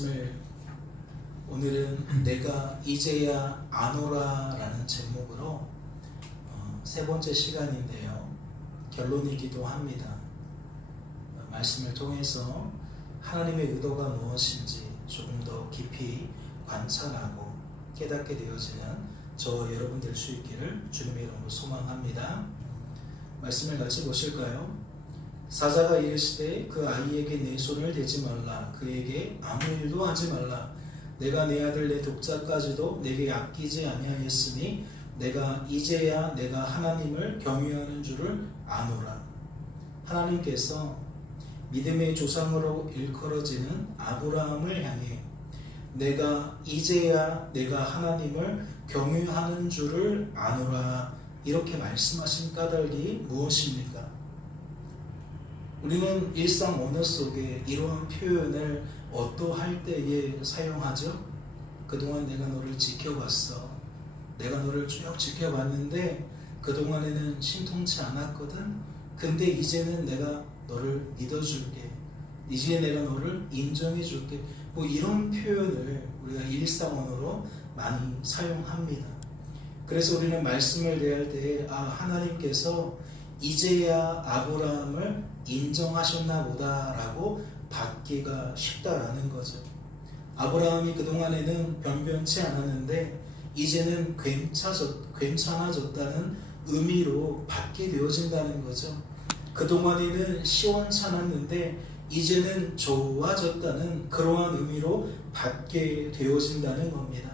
말씀을 오늘은 내가 이제야 아노라 라는 제목으로 세 번째 시간인데요. 결론이기도 합니다. 말씀을 통해서 하나님의 의도가 무엇인지 조금 더 깊이 관찰하고 깨닫게 되어지는 저와 여러분 될 수 있기를 주님의 이름으로 소망합니다. 말씀을 같이 보실까요? 사자가 이르시되 그 아이에게 내 손을 대지 말라. 그에게 아무 일도 하지 말라. 내가 내 아들 내 독자까지도 내게 아끼지 아니하였으니 내가 이제야 내가 하나님을 경외하는 줄을 아노라. 하나님께서 믿음의 조상으로 일컬어지는 아브라함을 향해 내가 이제야 내가 하나님을 경외하는 줄을 아노라 이렇게 말씀하신 까닭이 무엇입니까? 우리는 일상 언어 속에 이러한 표현을 어떠할 때에 사용하죠? 그동안 내가 너를 지켜봤어. 내가 너를 쭉 지켜봤는데 그동안에는 신통치 않았거든. 근데 이제는 내가 너를 믿어줄게. 이제 내가 너를 인정해줄게. 뭐 이런 표현을 우리가 일상 언어로 많이 사용합니다. 그래서 우리는 말씀을 대할 때에 하나님께서 이제야 아브라함을 인정하셨나 보다라고 받기가 쉽다라는 거죠. 아브라함이 그동안에는 변변치 않았는데 이제는 괜찮아졌다는 의미로 받게 되어진다는 거죠. 그동안에는 시원찮았는데 이제는 좋아졌다는 그러한 의미로 받게 되어진다는 겁니다.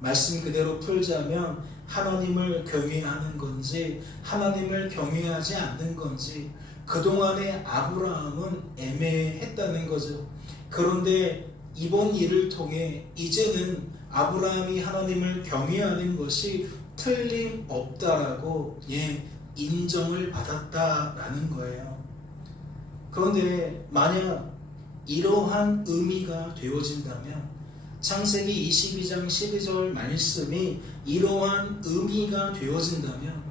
말씀 그대로 풀자면 하나님을 경외하는 건지 하나님을 경외하지 않는 건지 그동안의 아브라함은 애매했다는 거죠. 그런데 이번 일을 통해 이제는 아브라함이 하나님을 경외하는 것이 틀림없다라고 인정을 받았다라는 거예요. 그런데 만약 이러한 의미가 되어진다면 창세기 22장 12절 말씀이 이러한 의미가 되어진다면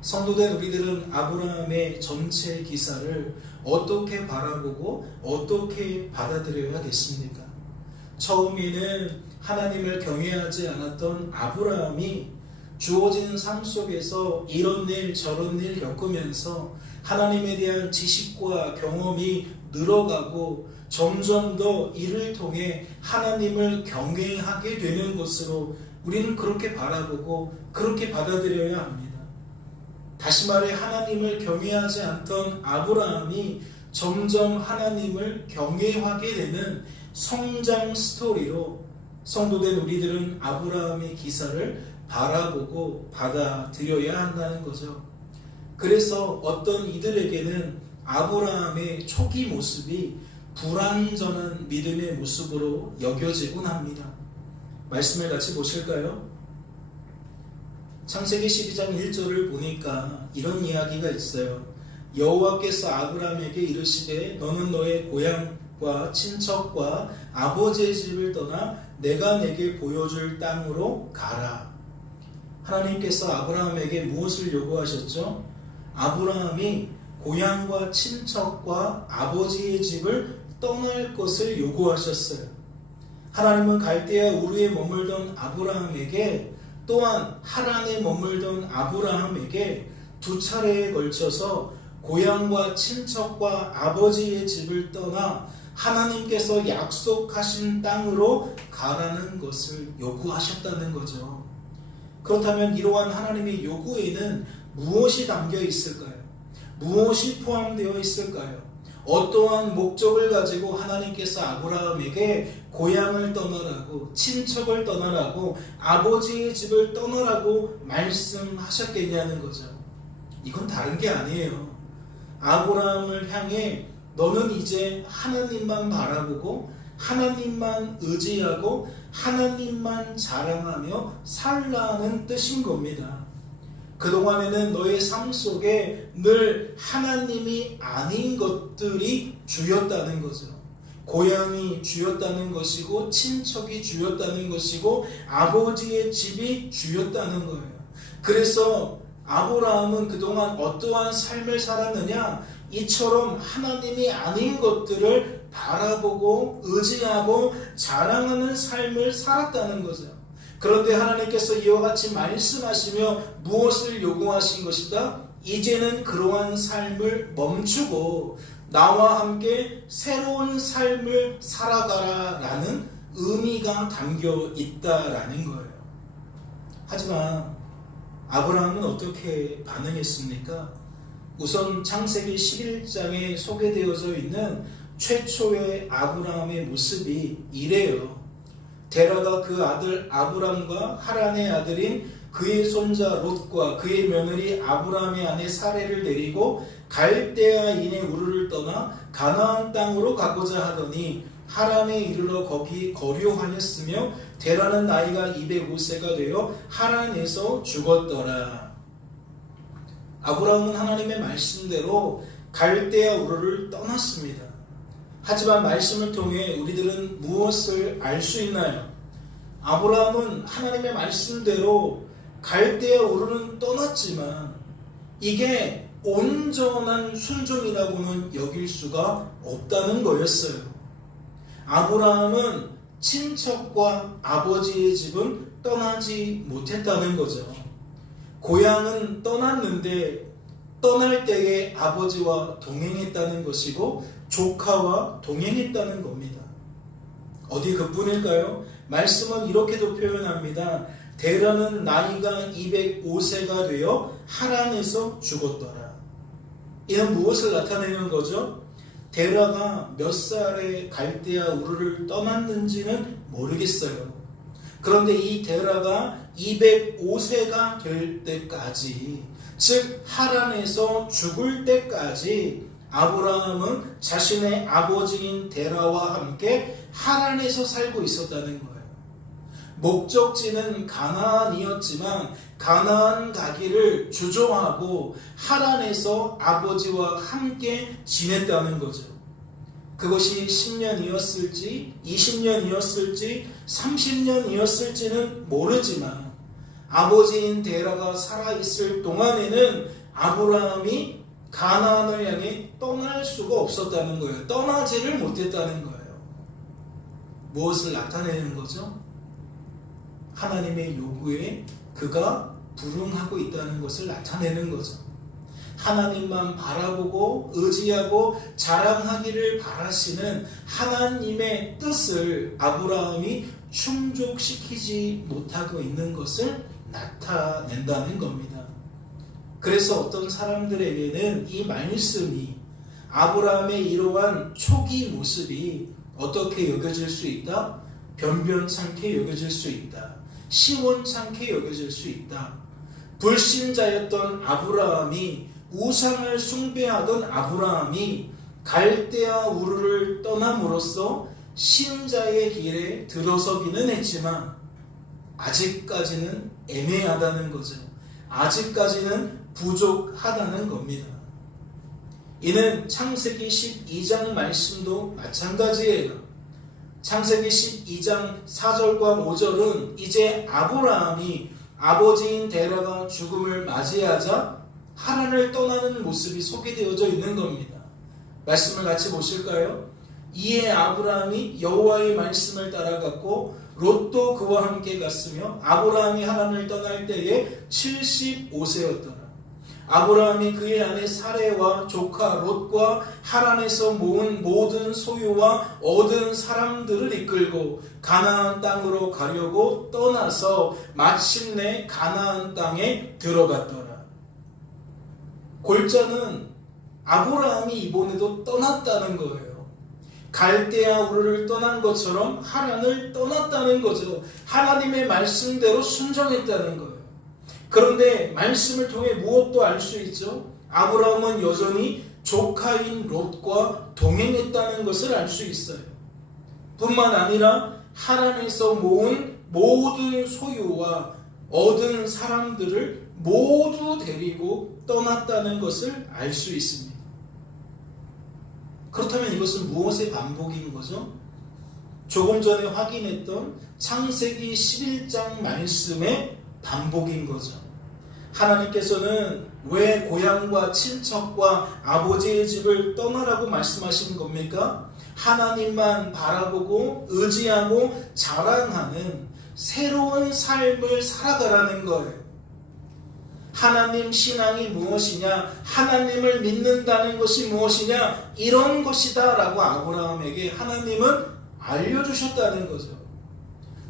성도된 우리들은 아브라함의 전체 기사를 어떻게 바라보고 어떻게 받아들여야겠습니까? 처음에는 하나님을 경외하지 않았던 아브라함이 주어진 삶 속에서 이런 일 저런 일 겪으면서 하나님에 대한 지식과 경험이 늘어가고 점점 더 이를 통해 하나님을 경외하게 되는 것으로 우리는 그렇게 바라보고 그렇게 받아들여야 합니다. 다시 말해 하나님을 경외하지 않던 아브라함이 점점 하나님을 경외하게 되는 성장 스토리로 성도된 우리들은 아브라함의 기사를 바라보고 받아들여야 한다는 거죠. 그래서 어떤 이들에게는 아브라함의 초기 모습이 불완전한 믿음의 모습으로 여겨지곤 합니다. 말씀을 같이 보실까요? 창세기 12장 1절을 보니까 이런 이야기가 있어요. 여호와께서 아브라함에게 이르시되 너는 너의 고향과 친척과 아버지의 집을 떠나 내가 내게 보여줄 땅으로 가라. 하나님께서 아브라함에게 무엇을 요구하셨죠? 아브라함이 고향과 친척과 아버지의 집을 떠날 것을 요구하셨어요. 하나님은 갈대아 우르에 머물던 아브라함에게 또한 하란에 머물던 아브라함에게 두 차례에 걸쳐서 고향과 친척과 아버지의 집을 떠나 하나님께서 약속하신 땅으로 가라는 것을 요구하셨다는 거죠. 그렇다면 이러한 하나님의 요구에는 무엇이 담겨 있을까요? 무엇이 포함되어 있을까요? 어떠한 목적을 가지고 하나님께서 아브라함에게 고향을 떠나라고 친척을 떠나라고 아버지의 집을 떠나라고 말씀하셨겠냐는 거죠. 이건 다른 게 아니에요. 아브라함을 향해 너는 이제 하나님만 바라보고 하나님만 의지하고 하나님만 자랑하며 살라는 뜻인 겁니다. 그동안에는 너의 삶 속에 늘 하나님이 아닌 것들이 주였다는 거죠. 고향이 주였다는 것이고 친척이 주였다는 것이고 아버지의 집이 주였다는 거예요. 그래서 아브라함은 그동안 어떠한 삶을 살았느냐? 이처럼 하나님이 아닌 것들을 바라보고 의지하고 자랑하는 삶을 살았다는 거죠. 그런데 하나님께서 이와 같이 말씀하시며 무엇을 요구하신 것이다? 이제는 그러한 삶을 멈추고 나와 함께 새로운 삶을 살아가라 라는 의미가 담겨 있다라는 거예요. 하지만 아브라함은 어떻게 반응했습니까? 우선 창세기 11장에 소개되어져 있는 최초의 아브라함의 모습이 이래요. 데라가 그 아들 아브람과 하란의 아들인 그의 손자 롯과 그의 며느리 아브라함의 아내 사레를 데리고 갈대아인의 우르를 떠나 가나안 땅으로 가고자 하더니 하란에 이르러 거기 거류하였으며 데라는 나이가 205세가 되어 하란에서 죽었더라. 아브라함은 하나님의 말씀대로 갈대아 우르를 떠났습니다. 하지만 말씀을 통해 우리들은 무엇을 알 수 있나요? 아브라함은 하나님의 말씀대로 갈대아 우르는 떠났지만 이게 온전한 순종이라고는 여길 수가 없다는 거였어요. 아브라함은 친척과 아버지의 집은 떠나지 못했다는 거죠. 고향은 떠났는데 떠날 때에 아버지와 동행했다는 것이고 조카와 동행했다는 겁니다. 어디 그뿐일까요? 말씀은 이렇게도 표현합니다. 데라는 나이가 205세가 되어 하란에서 죽었더라. 이는 무엇을 나타내는 거죠? 데라가 몇 살에 갈대아 우르를 떠났는지는 모르겠어요. 그런데 이 데라가 205세가 될 때까지, 즉 하란에서 죽을 때까지 아브라함은 자신의 아버지인 데라와 함께 하란에서 살고 있었다는 거예요. 목적지는 가나안이었지만 가나안 가기를 주저하고 하란에서 아버지와 함께 지냈다는 거죠. 그것이 10년이었을지 20년이었을지 30년이었을지는 모르지만 아버지인 데라가 살아있을 동안에는 아브라함이 가나안을 향해 떠날 수가 없었다는 거예요. 떠나지를 못했다는 거예요. 무엇을 나타내는 거죠? 하나님의 요구에 그가 불응하고 있다는 것을 나타내는 거죠. 하나님만 바라보고 의지하고 자랑하기를 바라시는 하나님의 뜻을 아브라함이 충족시키지 못하고 있는 것을 나타낸다는 겁니다. 그래서 어떤 사람들에게는 이 말씀이 아브라함의 이러한 초기 모습이 어떻게 여겨질 수 있다? 변변찮게 여겨질 수 있다. 시원찮게 여겨질 수 있다. 불신자였던 아브라함이, 우상을 숭배하던 아브라함이 갈대아 우르를 떠남으로써 신자의 길에 들어서기는 했지만 아직까지는 애매하다는 거죠. 아직까지는 부족하다는 겁니다. 이는 창세기 12장 말씀도 마찬가지예요. 창세기 12장 4절과 5절은 이제 아브라함이 아버지인 데라가 죽음을 맞이하자 하란을 떠나는 모습이 소개되어져 있는 겁니다. 말씀을 같이 보실까요? 이에 아브라함이 여호와의 말씀을 따라갔고 롯도 그와 함께 갔으며 아브라함이 하란을 떠날 때에 75세였더라. 아브라함이 그의 아내 사레와 조카 롯과 하란에서 모은 모든 소유와 얻은 사람들을 이끌고 가나안 땅으로 가려고 떠나서 마침내 가나안 땅에 들어갔더라. 골자는 아브라함이 이번에도 떠났다는 거예요. 갈대아 우르를 떠난 것처럼 하란을 떠났다는 거죠. 하나님의 말씀대로 순종했다는 거예요. 그런데 말씀을 통해 무엇도 알 수 있죠? 아브라함은 여전히 조카인 롯과 동행했다는 것을 알 수 있어요. 뿐만 아니라 하란에서 모은 모든 소유와 얻은 사람들을 모두 데리고 떠났다는 것을 알 수 있습니다. 그렇다면 이것은 무엇의 반복인 거죠? 조금 전에 확인했던 창세기 11장 말씀의 반복인 거죠. 하나님께서는 왜 고향과 친척과 아버지의 집을 떠나라고 말씀하신 겁니까? 하나님만 바라보고 의지하고 자랑하는 새로운 삶을 살아가라는 거예요. 하나님 신앙이 무엇이냐? 하나님을 믿는다는 것이 무엇이냐? 이런 것이다 라고 아브라함에게 하나님은 알려주셨다는 거죠.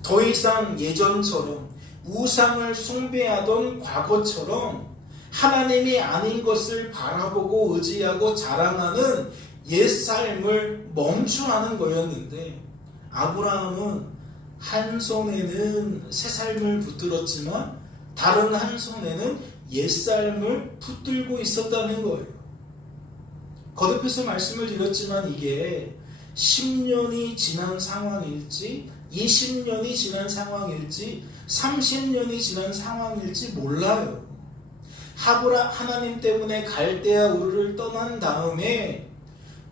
더 이상 예전처럼 우상을 숭배하던 과거처럼 하나님이 아닌 것을 바라보고 의지하고 자랑하는 옛삶을 멈추라는 거였는데, 아브라함은 한 손에는 새 삶을 붙들었지만 다른 한 손에는 옛삶을 붙들고 있었다는 거예요. 거듭해서 말씀을 드렸지만 이게 10년이 지난 상황일지 20년이 지난 상황일지 30년이 지난 상황일지 몰라요. 하나님 때문에 갈대아 우르를 떠난 다음에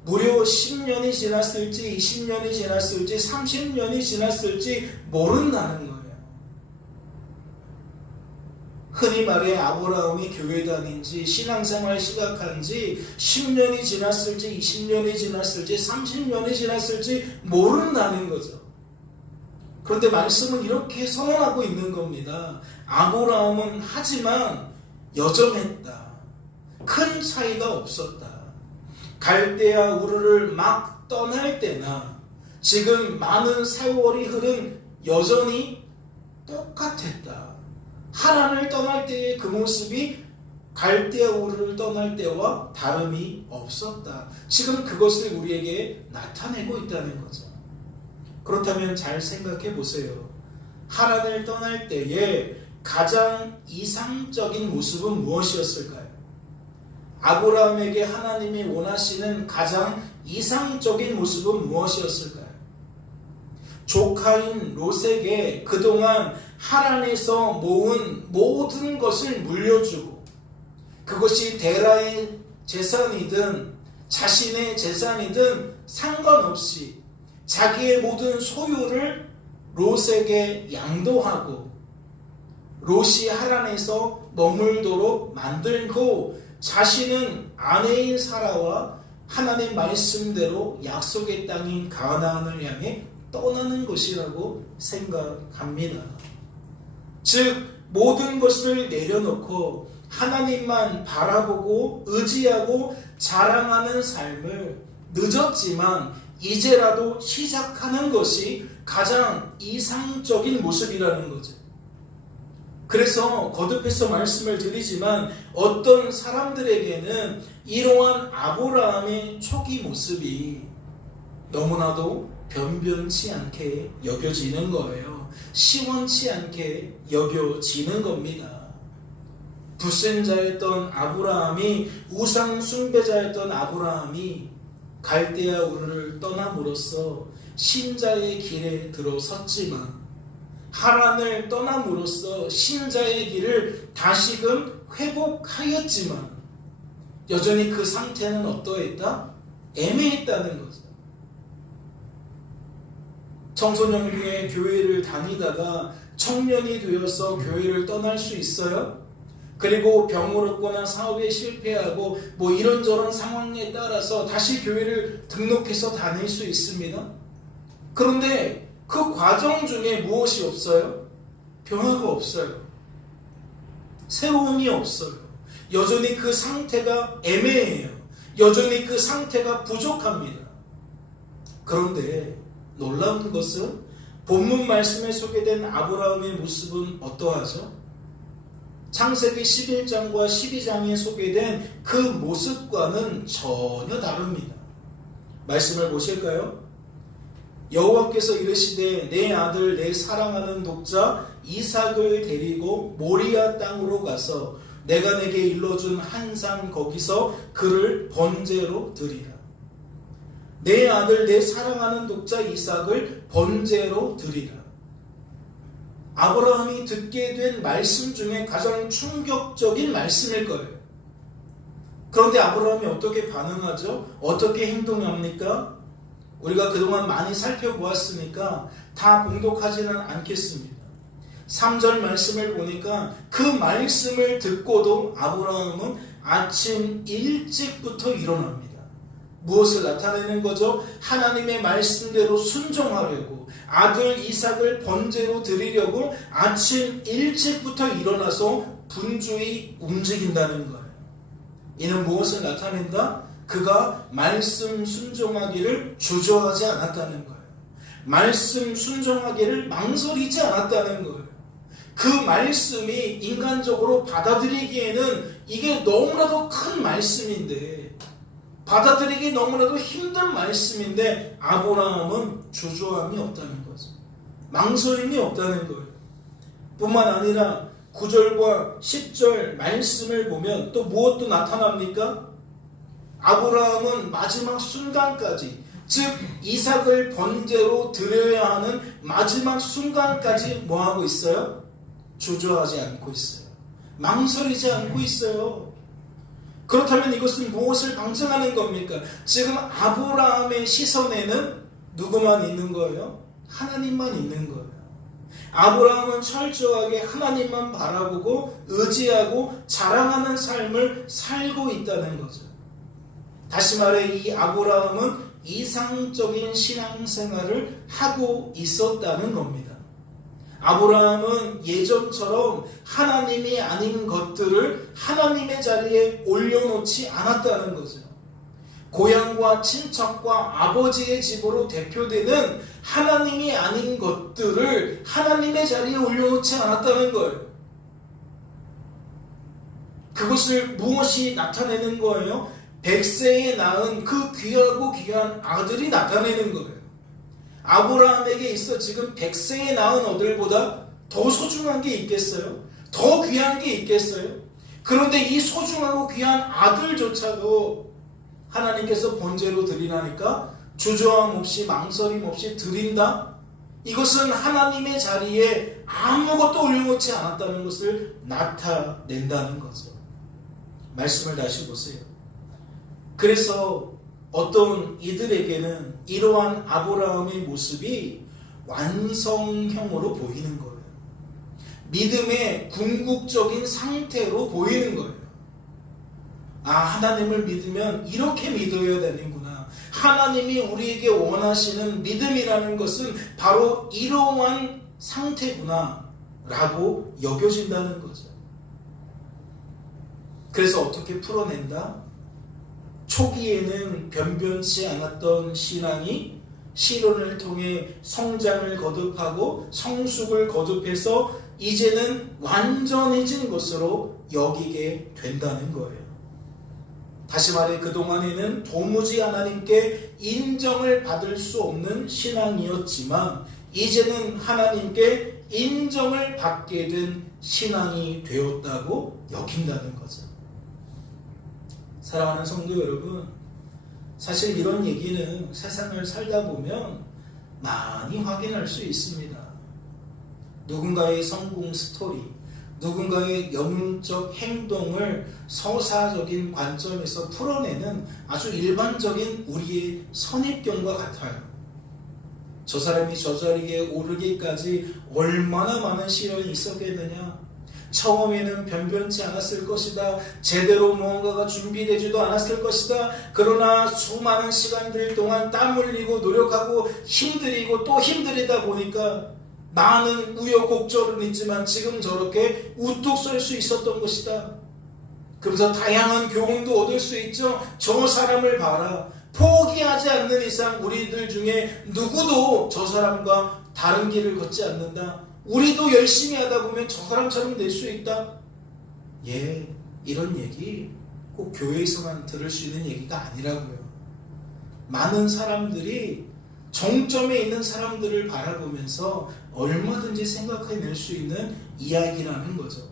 무려 10년이 지났을지 20년이 지났을지 30년이 지났을지 모른다는 거예요. 흔히 말해 아브라함이 교회 다닌 지 신앙생활 시작한 지 10년이 지났을지 20년이 지났을지 30년이 지났을지 모른다는 거죠. 그런데 말씀은 이렇게 선언하고 있는 겁니다. 아브라함은 하지만 여전했다. 큰 차이가 없었다. 갈대아 우르를 막 떠날 때나 지금 많은 세월이 흐른 여전히 똑같았다. 하란을 떠날 때의 그 모습이 갈대아 우르를 떠날 때와 다름이 없었다. 지금 그것을 우리에게 나타내고 있다는 거죠. 그렇다면 잘 생각해 보세요. 하란을 떠날 때의 가장 이상적인 모습은 무엇이었을까요? 아브라함에게 하나님이 원하시는 가장 이상적인 모습은 무엇이었을까요? 조카인 롯에게 그동안 하란에서 모은 모든 것을 물려주고, 그것이 데라의 재산이든 자신의 재산이든 상관없이 자기의 모든 소유를 롯에게 양도하고 롯이 하란에서 머물도록 만들고, 자신은 아내인 사라와 하나님 말씀대로 약속의 땅인 가나안을 향해 떠나는 것이라고 생각합니다. 즉 모든 것을 내려놓고 하나님만 바라보고 의지하고 자랑하는 삶을 늦었지만 이제라도 시작하는 것이 가장 이상적인 모습이라는 거죠. 그래서 거듭해서 말씀을 드리지만 어떤 사람들에게는 이러한 아브라함의 초기 모습이 너무나도 변변치 않게 여겨지는 거예요. 시원치 않게 여겨지는 겁니다. 불신자였던 아브라함이, 우상 숭배자였던 아브라함이 갈대아 우르를 떠남으로써 신자의 길에 들어섰지만, 하란을 떠남으로써 신자의 길을 다시금 회복하였지만 여전히 그 상태는 어떠했다? 애매했다는 거죠. 청소년 중에 교회를 다니다가 청년이 되어서 교회를 떠날 수 있어요? 그리고 병으로거나 사업에 실패하고 뭐 이런저런 상황에 따라서 다시 교회를 등록해서 다닐 수 있습니다. 그런데 그 과정 중에 무엇이 없어요? 변화가 없어요. 새로움이 없어요. 여전히 그 상태가 애매해요. 여전히 그 상태가 부족합니다. 그런데 놀라운 것은 본문 말씀에 소개된 아브라함의 모습은 어떠하죠? 창세기 11장과 12장에 소개된 그 모습과는 전혀 다릅니다. 말씀을 보실까요? 여호와께서 이르시되 내 아들 내 사랑하는 독자 이삭을 데리고 모리아 땅으로 가서 내가 내게 일러준 한 산 거기서 그를 번제로 드리라. 내 아들 내 사랑하는 독자 이삭을 번제로 드리라. 아브라함이 듣게 된 말씀 중에 가장 충격적인 말씀일 거예요. 그런데 아브라함이 어떻게 반응하죠? 어떻게 행동합니까? 우리가 그동안 많이 살펴보았으니까 다 봉독하지는 않겠습니다. 3절 말씀을 보니까 그 말씀을 듣고도 아브라함은 아침 일찍부터 일어납니다. 무엇을 나타내는 거죠? 하나님의 말씀대로 순종하려고 아들 이삭을 번제로 드리려고 아침 일찍부터 일어나서 분주히 움직인다는 거예요. 이는 무엇을 나타낸다? 그가 말씀 순종하기를 주저하지 않았다는 거예요. 말씀 순종하기를 망설이지 않았다는 거예요. 그 말씀이 인간적으로 받아들이기에는 이게 너무나도 큰 말씀인데, 받아들이기 너무나도 힘든 말씀인데 아브라함은 주저함이 없다는 거죠. 망설임이 없다는 거예요. 뿐만 아니라 9절과 10절 말씀을 보면 또 무엇도 나타납니까? 아브라함은 마지막 순간까지, 즉 이삭을 번제로 드려야 하는 마지막 순간까지 뭐하고 있어요? 주저하지 않고 있어요. 망설이지 않고 있어요. 그렇다면 이것은 무엇을 방증하는 겁니까? 지금 아브라함의 시선에는 누구만 있는 거예요? 하나님만 있는 거예요. 아브라함은 철저하게 하나님만 바라보고 의지하고 자랑하는 삶을 살고 있다는 거죠. 다시 말해 이 아브라함은 이상적인 신앙생활을 하고 있었다는 겁니다. 아브라함은 예전처럼 하나님이 아닌 것들을 하나님의 자리에 올려놓지 않았다는 거죠. 고향과 친척과 아버지의 집으로 대표되는 하나님이 아닌 것들을 하나님의 자리에 올려놓지 않았다는 거예요. 그것을 무엇이 나타내는 거예요? 100세에 낳은 그 귀하고 귀한 아들이 나타내는 거예요. 아브라함에게 있어 지금 100세에 낳은 아들보다 더 소중한 게 있겠어요? 더 귀한 게 있겠어요? 그런데 이 소중하고 귀한 아들조차도 하나님께서 번제로 드리라니까 주저함 없이 망설임 없이 드린다? 이것은 하나님의 자리에 아무것도 올려놓지 않았다는 것을 나타낸다는 거죠. 말씀을 다시 보세요. 그래서 어떤 이들에게는 이러한 아브라함의 모습이 완성형으로 보이는 거예요. 믿음의 궁극적인 상태로 보이는 거예요. 아, 하나님을 믿으면 이렇게 믿어야 되는구나. 하나님이 우리에게 원하시는 믿음이라는 것은 바로 이러한 상태구나 라고 여겨진다는 거죠. 그래서 어떻게 풀어낸다? 초기에는 변변치 않았던 신앙이 시련을 통해 성장을 거듭하고 성숙을 거듭해서 이제는 완전해진 것으로 여기게 된다는 거예요. 다시 말해 그동안에는 도무지 하나님께 인정을 받을 수 없는 신앙이었지만 이제는 하나님께 인정을 받게 된 신앙이 되었다고 여긴다는 거죠. 사랑하는 성도 여러분, 사실 이런 얘기는 세상을 살다 보면 많이 확인할 수 있습니다. 누군가의 성공 스토리, 누군가의 영적 행동을 서사적인 관점에서 풀어내는 아주 일반적인 우리의 선입견과 같아요. 저 사람이 저 자리에 오르기까지 얼마나 많은 시련이 있었겠느냐. 처음에는 변변치 않았을 것이다. 제대로 무언가가 준비되지도 않았을 것이다. 그러나 수많은 시간들 동안 땀 흘리고 노력하고 힘들이고 또 힘들이다 보니까 많은 우여곡절은 있지만 지금 저렇게 우뚝 설 수 있었던 것이다. 그래서 다양한 교훈도 얻을 수 있죠. 저 사람을 봐라. 포기하지 않는 이상 우리들 중에 누구도 저 사람과 다른 길을 걷지 않는다. 우리도 열심히 하다 보면 저 사람처럼 될 수 있다. 예, 이런 얘기 꼭 교회에서만 들을 수 있는 얘기가 아니라고요. 많은 사람들이 정점에 있는 사람들을 바라보면서 얼마든지 생각해낼 수 있는 이야기라는 거죠.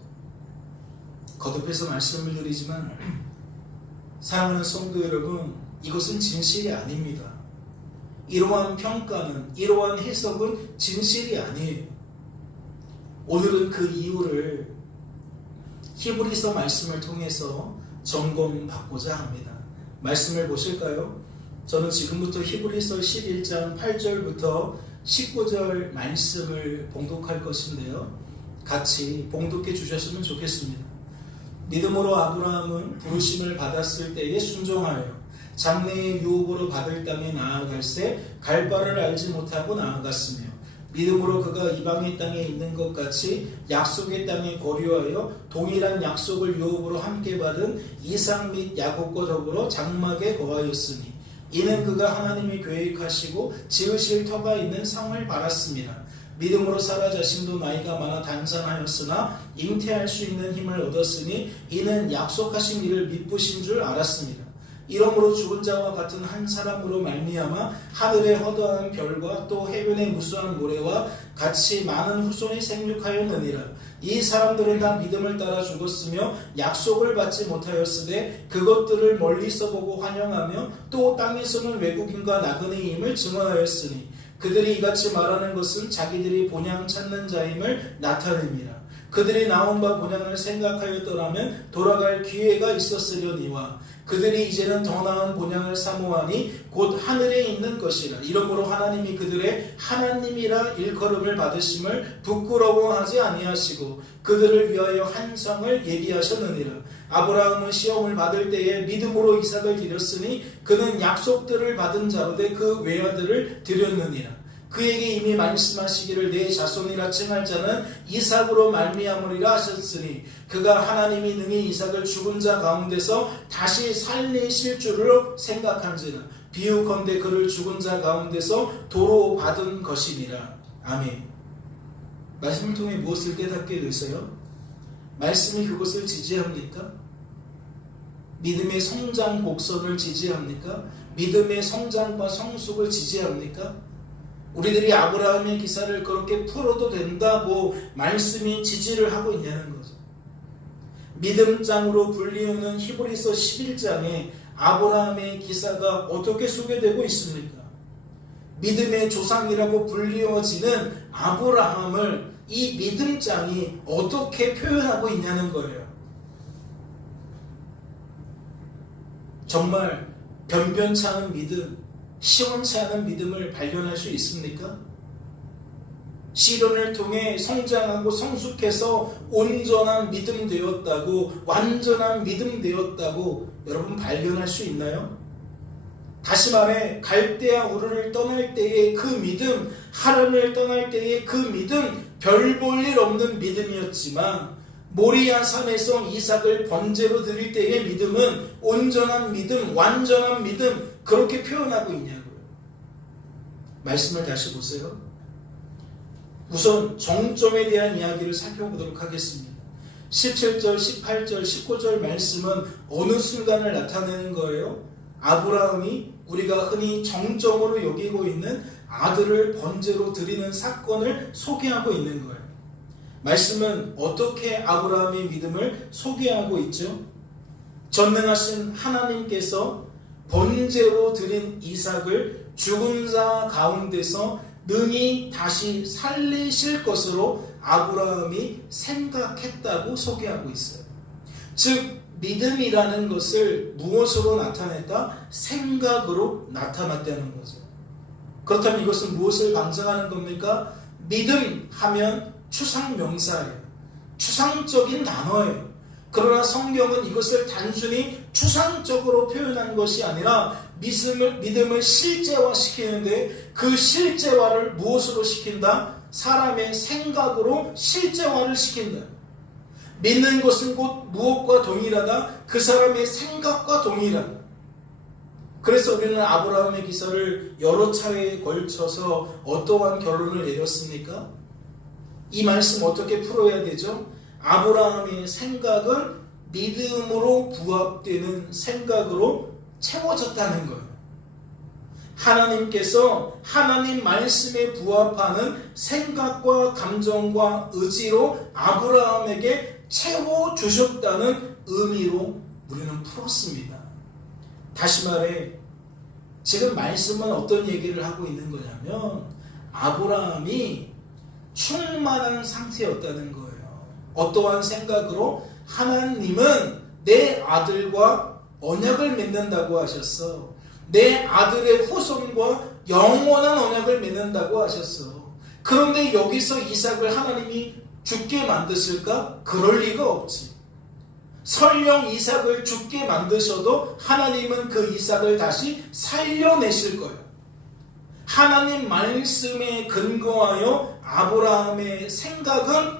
거듭해서 말씀을 드리지만 사랑하는 성도 여러분, 이것은 진실이 아닙니다. 이러한 평가는, 이러한 해석은 진실이 아니에요. 오늘은 그 이유를 히브리서 말씀을 통해서 점검받고자 합니다. 말씀을 보실까요? 저는 지금부터 히브리서 11장 8절부터 19절 말씀을 봉독할 것인데요. 같이 봉독해 주셨으면 좋겠습니다. 믿음으로 아브라함은 부르심을 받았을 때에 순종하여 장래의 유업으로 받을 땅에 나아갈새 갈 바를 알지 못하고 나아갔으며 믿음으로 그가 이방의 땅에 있는 것 같이 약속의 땅에 거류하여 동일한 약속을 유업으로 함께 받은 이삭 및 야곱과 더불어 장막에 거하였으니 이는 그가 하나님이 계획하시고 지으실 터가 있는 상을 바랐습니다. 믿음으로 사라 자신도 나이가 많아 단산하였으나 잉태할 수 있는 힘을 얻었으니 이는 약속하신 이를 미쁘신 줄 알았습니다. 이러므로 죽은 자와 같은 한 사람으로 말미암아 하늘의 허다한 별과 또 해변의 무수한 모래와 같이 많은 후손이 생육하였느니라. 이 사람들은 다 믿음을 따라 죽었으며 약속을 받지 못하였으되 그것들을 멀리서 보고 환영하며 또 땅에서는 외국인과 나그네임을 증언하였으니 그들이 이같이 말하는 것은 자기들이 본향 찾는 자임을 나타냅니다. 그들이 나온 바 본향을 생각하였더라면 돌아갈 기회가 있었으려니와 그들이 이제는 더 나은 본향을 사모하니 곧 하늘에 있는 것이라. 이러므로 하나님이 그들의 하나님이라 일컬음을 받으심을 부끄러워하지 아니하시고 그들을 위하여 한 성을 예비하셨느니라. 아브라함은 시험을 받을 때에 믿음으로 이삭을 드렸으니 그는 약속들을 받은 자로되 그 외아들을 드렸느니라. 그에게 이미 말씀하시기를 내 자손이라 칭할 자는 이삭으로 말미암으리라 하셨으니 그가 하나님이 능히 이삭을 죽은 자 가운데서 다시 살리실 줄로 생각한지라. 비유컨대 그를 죽은 자 가운데서 도로 받은 것이니라. 아멘. 말씀을 통해 무엇을 깨닫게 되세요? 말씀이 그것을 지지합니까? 믿음의 성장 곡선을 지지합니까? 믿음의 성장과 성숙을 지지합니까? 우리들이 아브라함의 기사를 그렇게 풀어도 된다고 말씀이 지지를 하고 있냐는 거죠. 믿음장으로 불리우는 히브리서 11장에 아브라함의 기사가 어떻게 소개되고 있습니까? 믿음의 조상이라고 불리워지는 아브라함을 이 믿음장이 어떻게 표현하고 있냐는 거예요. 정말 변변치 않은 믿음, 시원치 않은 믿음을 발견할 수 있습니까? 시련을 통해 성장하고 성숙해서 온전한 믿음 되었다고, 완전한 믿음 되었다고 여러분 발견할 수 있나요? 다시 말해 갈대아 우르를 떠날 때의 그 믿음, 하란을 떠날 때의 그 믿음, 별 볼 일 없는 믿음이었지만 모리아 산에서 이삭을 번제로 드릴 때의 믿음은 온전한 믿음, 완전한 믿음, 그렇게 표현하고 있냐고요. 말씀을 다시 보세요. 우선 정점에 대한 이야기를 살펴보도록 하겠습니다. 17절, 18절, 19절 말씀은 어느 순간을 나타내는 거예요? 아브라함이 우리가 흔히 정점으로 여기고 있는 아들을 번제로 드리는 사건을 소개하고 있는 거예요. 말씀은 어떻게 아브라함의 믿음을 소개하고 있죠? 전능하신 하나님께서 번제로 드린 이삭을 죽은 자 가운데서 능히 다시 살리실 것으로 아브라함이 생각했다고 소개하고 있어요. 즉 믿음이라는 것을 무엇으로 나타냈다? 생각으로 나타났다는 거죠. 그렇다면 이것은 무엇을 방증하는 겁니까? 믿음 하면 추상명사예요. 추상적인 단어예요. 그러나 성경은 이것을 단순히 추상적으로 표현한 것이 아니라 믿음을 실제화시키는데 그 실제화를 무엇으로 시킨다? 사람의 생각으로 실제화를 시킨다. 믿는 것은 곧 무엇과 동일하다? 그 사람의 생각과 동일하다. 그래서 우리는 아브라함의 기사를 여러 차례에 걸쳐서 어떠한 결론을 내렸습니까? 이 말씀 어떻게 풀어야 되죠? 아브라함의 생각은 믿음으로 부합되는 생각으로 채워졌다는 거예요. 하나님께서 하나님 말씀에 부합하는 생각과 감정과 의지로 아브라함에게 채워주셨다는 의미로 우리는 풀었습니다. 다시 말해 지금 말씀은 어떤 얘기를 하고 있는 거냐면 아브라함이 충만한 상태였다는 거예요. 어떠한 생각으로? 하나님은 내 아들과 언약을 맺는다고 하셨어. 내 아들의 후손과 영원한 언약을 맺는다고 하셨어. 그런데 여기서 이삭을 하나님이 죽게 만드실까? 그럴 리가 없지. 설령 이삭을 죽게 만드셔도 하나님은 그 이삭을 다시 살려내실 거예요. 하나님 말씀에 근거하여 아브라함의 생각은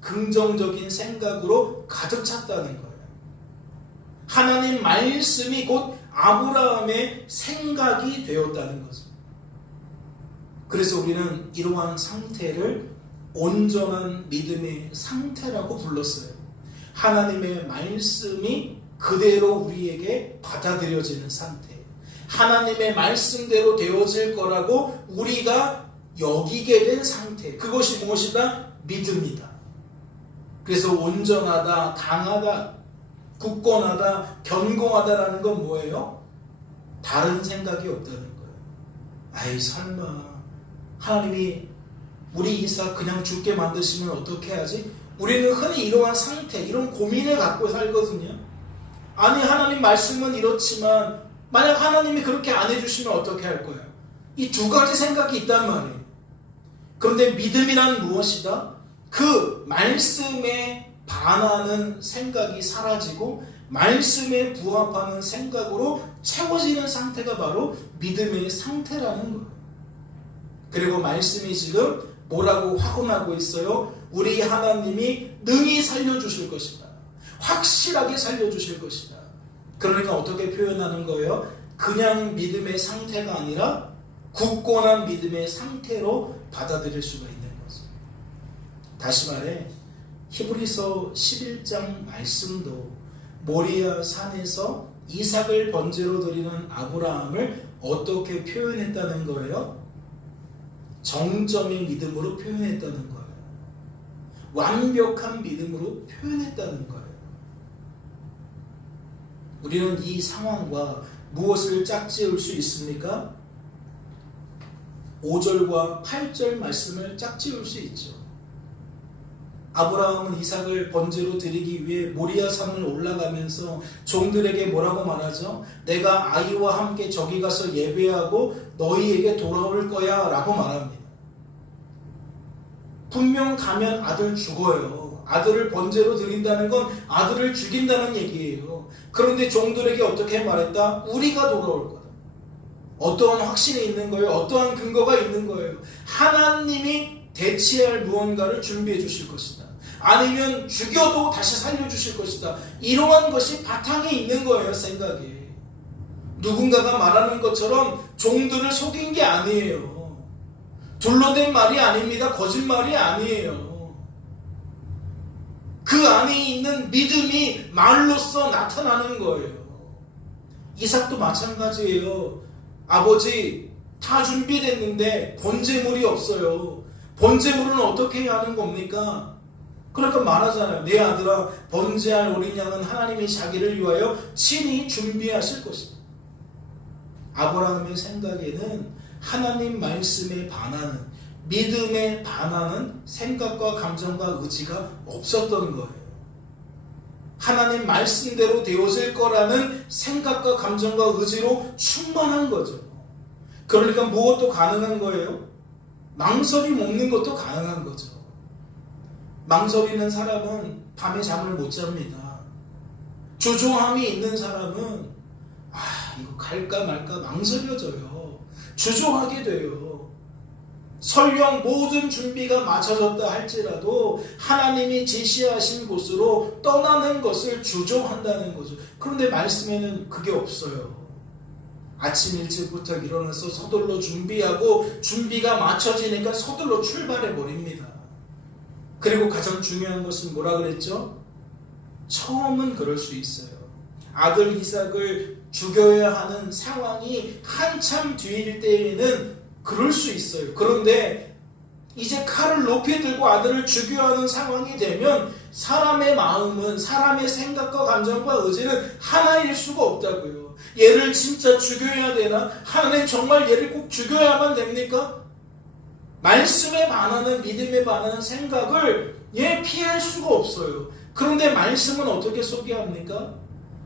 긍정적인 생각으로 가득 찼다는 거예요. 하나님 말씀이 곧 아브라함의 생각이 되었다는 거죠. 그래서 우리는 이러한 상태를 온전한 믿음의 상태라고 불렀어요. 하나님의 말씀이 그대로 우리에게 받아들여지는 상태. 하나님의 말씀대로 되어질 거라고 우리가 여기게 된 상태. 그것이 무엇이다? 믿음이다. 그래서 온전하다, 강하다, 굳건하다, 견고하다라는 건 뭐예요? 다른 생각이 없다는 거예요. 아이 설마 하나님이 우리 이삭 그냥 죽게 만드시면 어떻게 하지? 우리는 흔히 이러한 상태, 이런 고민을 갖고 살거든요. 아니 하나님 말씀은 이렇지만 만약 하나님이 그렇게 안 해주시면 어떻게 할 거예요? 이 두 가지 생각이 있단 말이에요. 그런데 믿음이란 무엇이다? 그 말씀에 반하는 생각이 사라지고 말씀에 부합하는 생각으로 채워지는 상태가 바로 믿음의 상태라는 거예요. 그리고 말씀이 지금 뭐라고 확언하고 있어요? 우리 하나님이 능히 살려주실 것이다. 확실하게 살려주실 것이다. 그러니까 어떻게 표현하는 거예요? 그냥 믿음의 상태가 아니라 굳건한 믿음의 상태로 받아들일 수가 있는 거죠. 다시 말해 히브리서 11장 말씀도 모리아 산에서 이삭을 번제로 드리는 아브라함을 어떻게 표현했다는 거예요? 정점의 믿음으로 표현했다는 거예요. 완벽한 믿음으로 표현했다는 거예요. 우리는 이 상황과 무엇을 짝지을 수 있습니까? 5절과 8절 말씀을 짝지을 수 있죠. 아브라함은 이삭을 번제로 드리기 위해 모리아 산을 올라가면서 종들에게 뭐라고 말하죠? 내가 아이와 함께 저기 가서 예배하고 너희에게 돌아올 거야 라고 말합니다. 분명 가면 아들 죽어요. 아들을 번제로 드린다는 건 아들을 죽인다는 얘기예요. 그런데 종들에게 어떻게 말했다? 우리가 돌아올 거다. 어떠한 확신이 있는 거예요? 어떠한 근거가 있는 거예요? 하나님이 대체할 무언가를 준비해 주실 것이다. 아니면 죽여도 다시 살려주실 것이다. 이러한 것이 바탕에 있는 거예요. 생각에. 누군가가 말하는 것처럼 종들을 속인 게 아니에요. 둘로 된 말이 아닙니다. 거짓말이 아니에요. 그 안에 있는 믿음이 말로써 나타나는 거예요. 이삭도 마찬가지예요. 아버지 다 준비됐는데 번제물이 없어요. 번제물은 어떻게 해야 하는 겁니까? 그러니까 말하잖아요. 내 아들아 번제할 어린 양은 하나님이 자기를 위하여 친히 준비하실 것이다. 아브라함의 생각에는 하나님 말씀에 반하는 믿음에 반하는 생각과 감정과 의지가 없었던 거예요. 하나님 말씀대로 되어질 거라는 생각과 감정과 의지로 충만한 거죠. 그러니까 무엇도 가능한 거예요? 망설임 없는 것도 가능한 거죠. 망설이는 사람은 밤에 잠을 못 잡니다. 주저함이 있는 사람은 이거 갈까 말까 망설여져요. 주저하게 돼요. 설령 모든 준비가 맞춰졌다 할지라도 하나님이 제시하신 곳으로 떠나는 것을 주저한다는 거죠. 그런데 말씀에는 그게 없어요. 아침 일찍부터 일어나서 서둘러 준비하고 준비가 맞춰지니까 서둘러 출발해 버립니다. 그리고 가장 중요한 것은 뭐라 그랬죠? 처음은 그럴 수 있어요. 아들 이삭을 죽여야 하는 상황이 한참 뒤일 때에는 그럴 수 있어요. 그런데 이제 칼을 높이 들고 아들을 죽여야 하는 상황이 되면 사람의 마음은, 사람의 생각과 감정과 의지는 하나일 수가 없다고요. 얘를 진짜 죽여야 되나? 하나님 정말 얘를 꼭 죽여야만 됩니까? 말씀에 반하는, 믿음에 반하는 생각을 피할 수가 없어요. 그런데 말씀은 어떻게 소개합니까?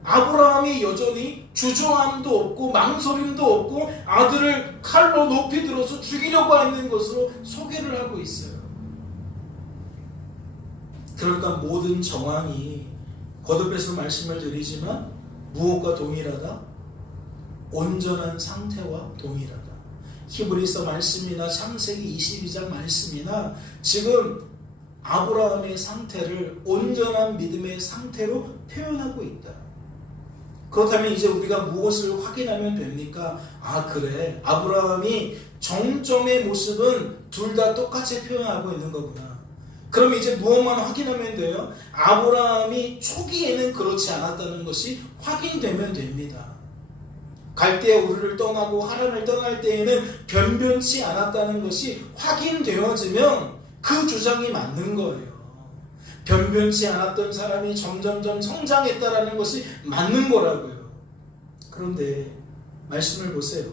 아브라함이 여전히 주저함도 없고 망설임도 없고 아들을 칼로 높이 들어서 죽이려고 하는 것으로 소개를 하고 있어요. 그러니까 모든 정황이 거듭해서 말씀을 드리지만 무엇과 동일하다? 온전한 상태와 동일하다. 히브리서 말씀이나 창세기 22장 말씀이나 지금 아브라함의 상태를 온전한 믿음의 상태로 표현하고 있다. 그렇다면 이제 우리가 무엇을 확인하면 됩니까? 아, 그래, 아브라함이 정점의 모습은 둘 다 똑같이 표현하고 있는 거구나. 그럼 이제 무엇만 확인하면 돼요? 아브라함이 초기에는 그렇지 않았다는 것이 확인되면 됩니다. 갈대아 우르를 떠나고 하란을 떠날 때에는 변변치 않았다는 것이 확인되어지면 그 주장이 맞는 거예요. 변변치 않았던 사람이 점점점 성장했다라는 것이 맞는 거라고요. 그런데 말씀을 보세요.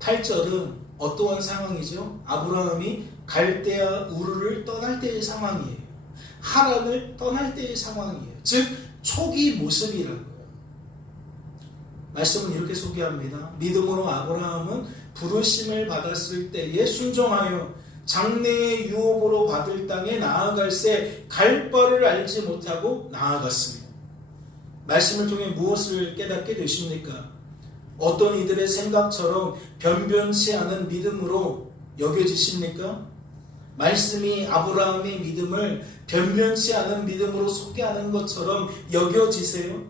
8절은 어떠한 상황이죠? 아브라함이 갈대아 우르를 떠날 때의 상황이에요. 하란을 떠날 때의 상황이에요. 즉 초기 모습이라고요. 말씀은 이렇게 소개합니다. 믿음으로 아브라함은 부르심을 받았을 때에 순종하여 장래의 유업으로 받을 땅에 나아갈새 갈 바를 알지 못하고 나아갔습니다. 말씀을 통해 무엇을 깨닫게 되십니까? 어떤 이들의 생각처럼 변변치 않은 믿음으로 여겨지십니까? 말씀이 아브라함의 믿음을 변변치 않은 믿음으로 소개하는 것처럼 여겨지세요?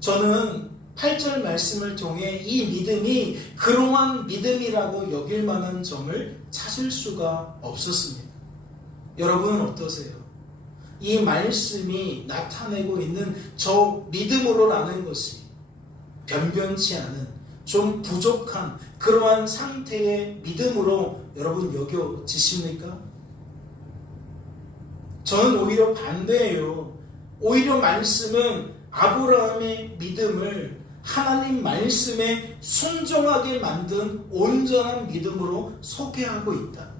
저는 8절 말씀을 통해 이 믿음이 그러한 믿음이라고 여길 만한 점을 찾을 수가 없었습니다. 여러분은 어떠세요? 이 말씀이 나타내고 있는 저 믿음으로라는 것이 변변치 않은 좀 부족한 그러한 상태의 믿음으로 여러분 여겨지십니까? 저는 오히려 반대예요. 오히려 말씀은 아브라함의 믿음을 하나님 말씀에 순종하게 만든 온전한 믿음으로 소개하고 있다.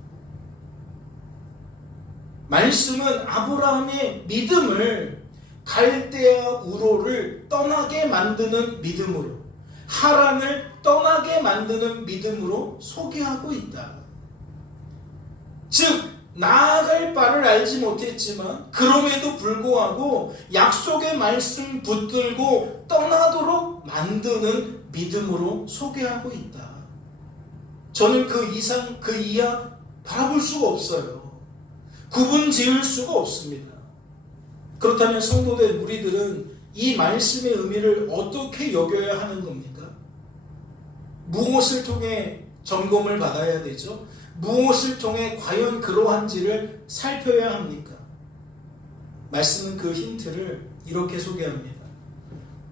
말씀은 아브라함의 믿음을 갈대아 우로를 떠나게 만드는 믿음으로, 하란을 떠나게 만드는 믿음으로 소개하고 있다. 즉 나아갈 바를 알지 못했지만 그럼에도 불구하고 약속의 말씀 붙들고 떠나도록 만드는 믿음으로 소개하고 있다. 저는 그 이상 그 이하 바라볼 수가 없어요. 구분 지을 수가 없습니다. 그렇다면 성도된 우리들은 이 말씀의 의미를 어떻게 여겨야 하는 겁니까? 무엇을 통해 점검을 받아야 되죠? 무엇을 통해 과연 그러한지를 살펴야 합니까? 말씀은 그 힌트를 이렇게 소개합니다.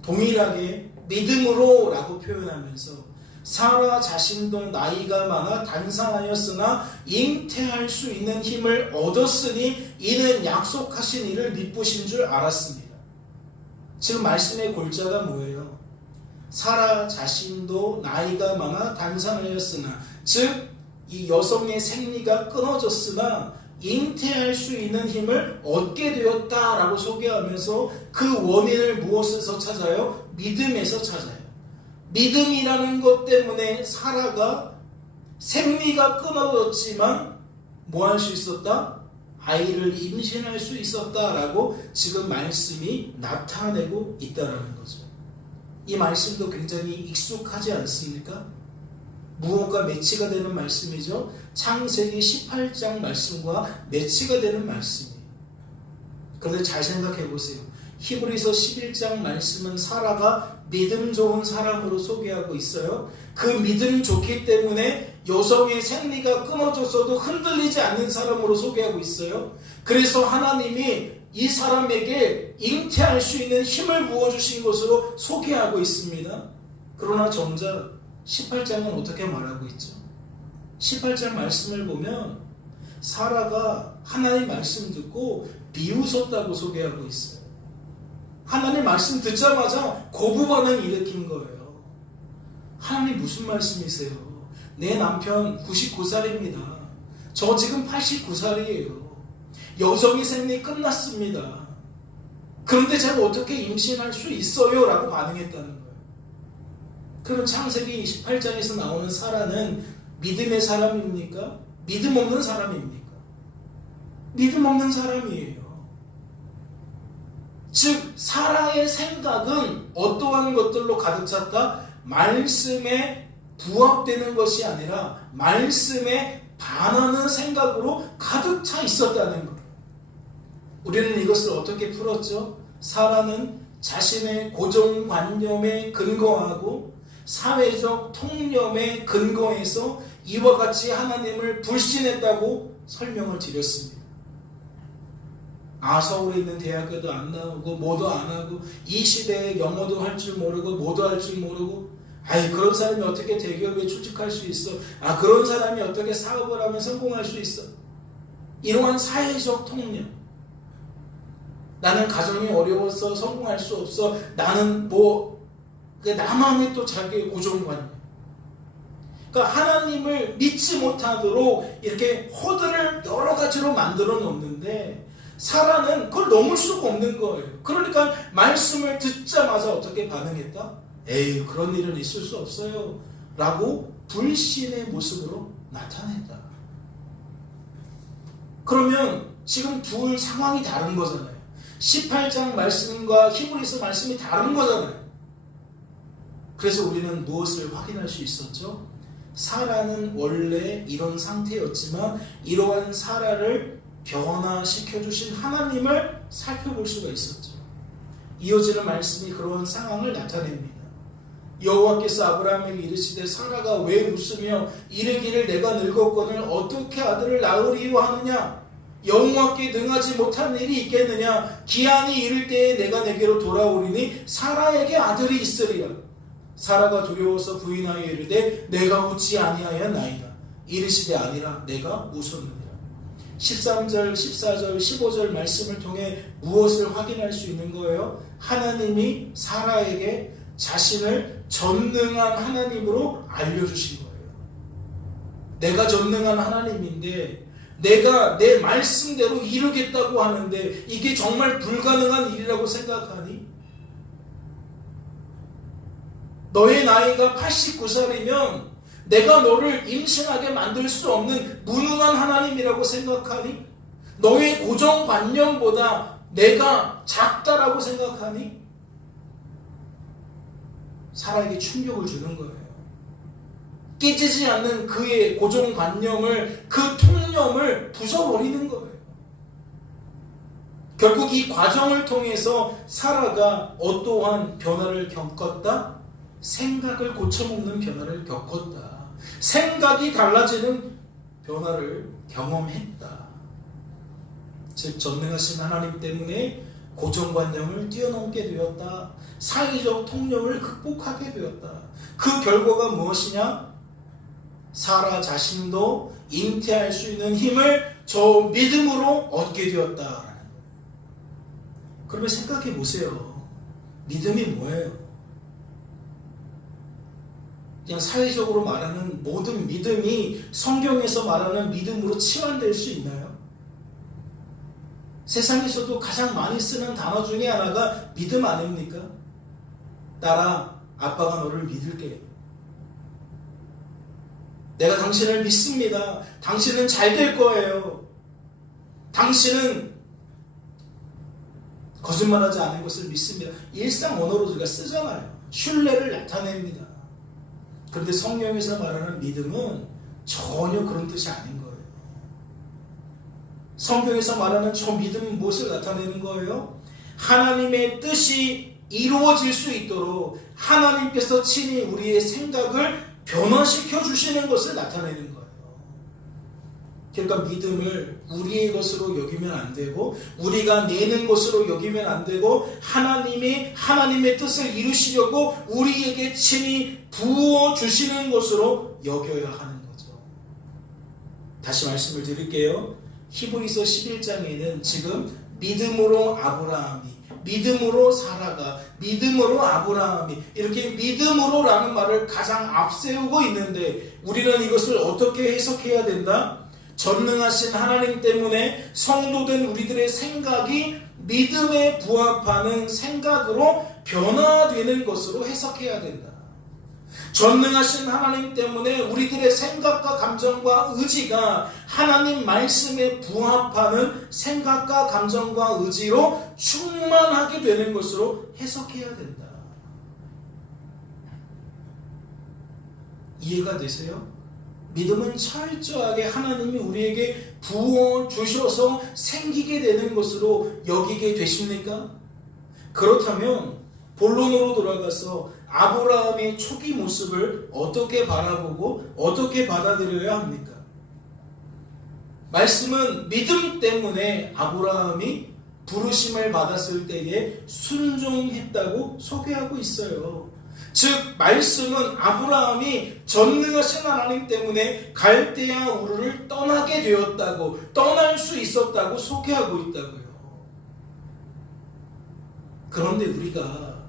동일하게 믿음으로 라고 표현하면서 사라 자신도 나이가 많아 단상하였으나 잉태할 수 있는 힘을 얻었으니 이는 약속하신 이를 믿으신 줄 알았습니다. 지금 말씀의 골자가 뭐예요? 사라 자신도 나이가 많아 단상하였으나, 즉 이 여성의 생리가 끊어졌으나 잉태할 수 있는 힘을 얻게 되었다라고 소개하면서 그 원인을 무엇에서 찾아요? 믿음에서 찾아요. 믿음이라는 것 때문에 사라가 생리가 끊어졌지만 뭐 할 수 있었다? 아이를 임신할 수 있었다라고 지금 말씀이 나타내고 있다라는 거죠. 이 말씀도 굉장히 익숙하지 않습니까? 무엇과 매치가 되는 말씀이죠. 창세기 18장 말씀과 매치가 되는 말씀이에요. 그런데 잘 생각해 보세요. 히브리서 11장 말씀은 사라가 믿음 좋은 사람으로 소개하고 있어요. 그 믿음 좋기 때문에 여성의 생리가 끊어졌어도 흔들리지 않는 사람으로 소개하고 있어요. 그래서 하나님이 이 사람에게 잉태할 수 있는 힘을 부어주신 것으로 소개하고 있습니다. 그러나 정작 18장은 어떻게 말하고 있죠? 18장 말씀을 보면 사라가 하나님 말씀 듣고 비웃었다고 소개하고 있어요. 하나님 말씀 듣자마자 거부 반응 일으킨 거예요. 하나님 무슨 말씀이세요? 내 남편 99살입니다. 저 지금 89살이에요. 여성의 생리 끝났습니다. 그런데 제가 어떻게 임신할 수 있어요? 라고 반응했다는 거예요. 그럼 창세기 28장에서 나오는 사라는 믿음의 사람입니까? 믿음 없는 사람입니까? 믿음 없는 사람이에요. 즉 사라의 생각은 어떠한 것들로 가득 찼다? 말씀에 부합되는 것이 아니라 말씀에 반하는 생각으로 가득 차 있었다는 것. 우리는 이것을 어떻게 풀었죠? 사라는 자신의 고정관념에 근거하고 사회적 통념에 근거해서 이와 같이 하나님을 불신했다고 설명을 드렸습니다. 서울에 있는 대학교도 안 나오고 뭐도 안 하고 이 시대에 영어도 할 줄 모르고 뭐도 할 줄 모르고 그런 사람이 어떻게 대기업에 취직할 수 있어? 그런 사람이 어떻게 사업을 하면 성공할 수 있어? 이러한 사회적 통념. 나는 가정이 어려워서 성공할 수 없어. 나는 나만의 또 자기의 고정관념. 그러니까 하나님을 믿지 못하도록 이렇게 허들을 여러 가지로 만들어 놓는데 사라는 그걸 넘을 수가 없는 거예요. 그러니까 말씀을 듣자마자 어떻게 반응했다? 그런 일은 있을 수 없어요. 라고 불신의 모습으로 나타냈다. 그러면 지금 둘 상황이 다른 거잖아요. 18장 말씀과 히브리서 말씀이 다른 거잖아요. 그래서 우리는 무엇을 확인할 수 있었죠? 사라는 원래 이런 상태였지만 이러한 사라를 변화시켜주신 하나님을 살펴볼 수가 있었죠. 이어지는 말씀이 그러한 상황을 나타냅니다. 여호와께서 아브라함에게 이르시되 사라가 왜 웃으며 이르기를 내가 늙었거늘 어떻게 아들을 낳으리요 하느냐? 여호와께 능하지 못한 일이 있겠느냐? 기한이 이를 때에 내가 내게로 돌아오리니 사라에게 아들이 있으리라. 사라가 두려워서 부인하여 이르되 내가 웃지 아니하였나이다. 이르시되 아니라 내가 웃었느니라. 13절, 14절, 15절 말씀을 통해 무엇을 확인할 수 있는 거예요? 하나님이 사라에게 자신을 전능한 하나님으로 알려주신 거예요. 내가 전능한 하나님인데 내가 내 말씀대로 이루겠다고 하는데 이게 정말 불가능한 일이라고 생각하니? 너의 나이가 89살이면 내가 너를 임신하게 만들 수 없는 무능한 하나님이라고 생각하니? 너의 고정관념보다 내가 작다라고 생각하니? 사라에게 충격을 주는 거예요. 깨지지 않는 그의 고정관념을, 그 통념을 부숴버리는 거예요. 결국 이 과정을 통해서 사라가 어떠한 변화를 겪었다? 생각을 고쳐먹는 변화를 겪었다. 생각이 달라지는 변화를 경험했다. 즉 전능하신 하나님 때문에 고정관념을 뛰어넘게 되었다. 사회적 통념을 극복하게 되었다. 그 결과가 무엇이냐? 사라 자신도 잉태할 수 있는 힘을 저 믿음으로 얻게 되었다. 그러면 생각해 보세요. 믿음이 뭐예요? 그냥 사회적으로 말하는 모든 믿음이 성경에서 말하는 믿음으로 치환될 수 있나요? 세상에서도 가장 많이 쓰는 단어 중에 하나가 믿음 아닙니까? 딸아, 아빠가 너를 믿을게. 내가 당신을 믿습니다. 당신은 잘 될 거예요. 당신은 거짓말하지 않은 것을 믿습니다. 일상 언어로 우리가 쓰잖아요. 신뢰를 나타냅니다. 그런데 성경에서 말하는 믿음은 전혀 그런 뜻이 아닌 거예요. 성경에서 말하는 저 믿음은 무엇을 나타내는 거예요? 하나님의 뜻이 이루어질 수 있도록 하나님께서 친히 우리의 생각을 변화시켜 주시는 것을 나타내는 거예요. 그러니까 믿음을 우리의 것으로 여기면 안 되고 우리가 내는 것으로 여기면 안 되고 하나님이 하나님의 뜻을 이루시려고 우리에게 친히 부어주시는 것으로 여겨야 하는 거죠. 다시 말씀을 드릴게요. 히브리서 11장에는 지금 믿음으로 아브라함이, 믿음으로 사라가, 믿음으로 아브라함이 이렇게 믿음으로라는 말을 가장 앞세우고 있는데 우리는 이것을 어떻게 해석해야 된다? 전능하신 하나님 때문에 성도된 우리들의 생각이 믿음에 부합하는 생각으로 변화되는 것으로 해석해야 된다. 전능하신 하나님 때문에 우리들의 생각과 감정과 의지가 하나님 말씀에 부합하는 생각과 감정과 의지로 충만하게 되는 것으로 해석해야 된다. 이해가 되세요? 믿음은 철저하게 하나님이 우리에게 부어 주셔서 생기게 되는 것으로 여기게 되십니까? 그렇다면 본론으로 돌아가서 아브라함의 초기 모습을 어떻게 바라보고 어떻게 받아들여야 합니까? 말씀은 믿음 때문에 아브라함이 부르심을 받았을 때에 순종했다고 소개하고 있어요. 즉 말씀은 아브라함이 전능하신 하나님 때문에 갈대아 우르를 떠나게 되었다고, 떠날 수 있었다고 소개하고 있다고요. 그런데 우리가